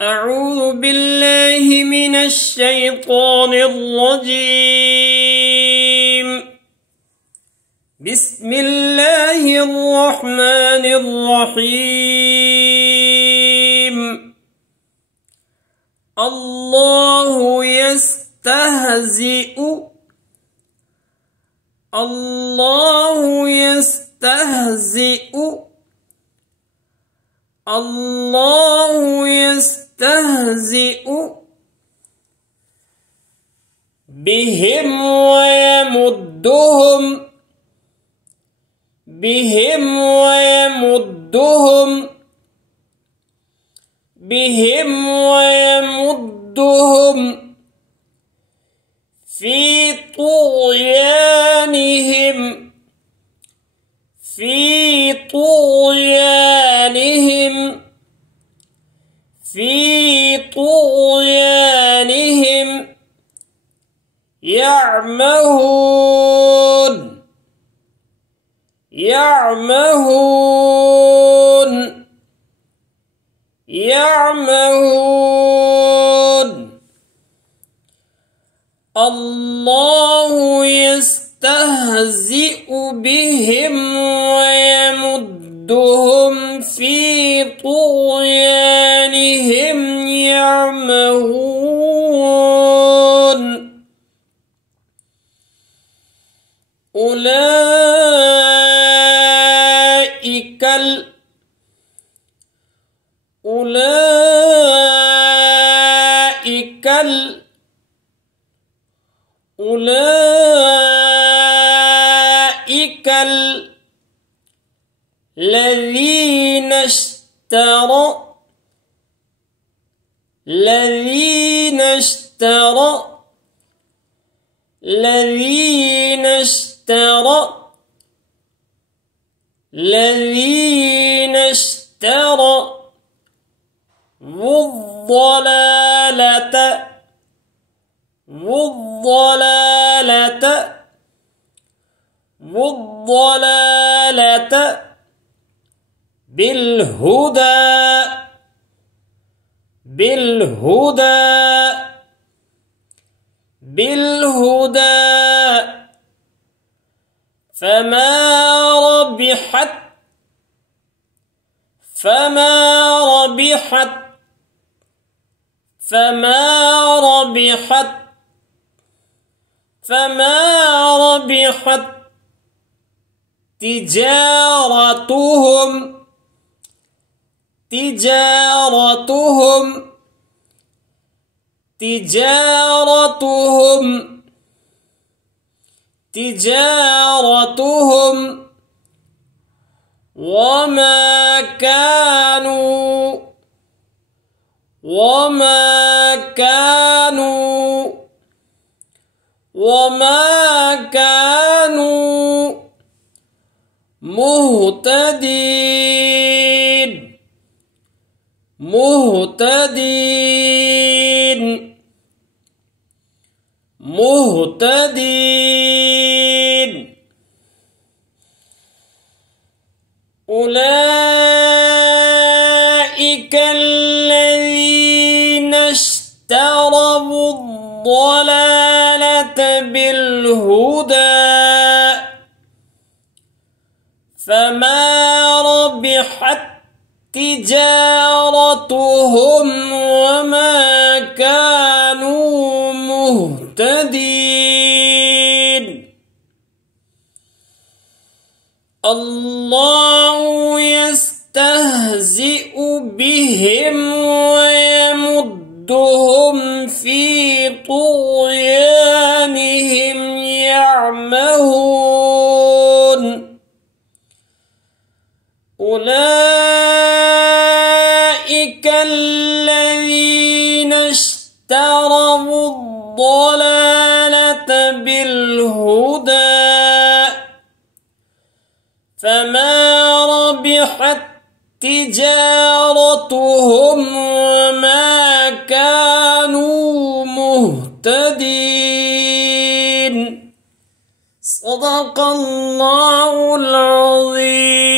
أعوذ بالله من الشيطان الرجيم. بسم الله الرحمن الرحيم. الله يستهزئ بهم ويمدهم في طغيانهم يعمهون. الله يستهزئ بهم ويمدهم في طغيانهم يعمهون. أولئك الذين اشتروا والضلالة بالهدى فما ربحت تجارتهم وما كانوا مهتدين. أولئك الذين اشتروا الضلالة بالهدى فما ربحت تجارتهم وما كانوا مهتدين. الله يستهزئ بهم ويمدهم في طغيانهم يعمهون. أولئك الذين اشتروا الضلالة بالهدى فما ربحت تجارتهم وما كانوا مهتدين. صدق الله العظيم.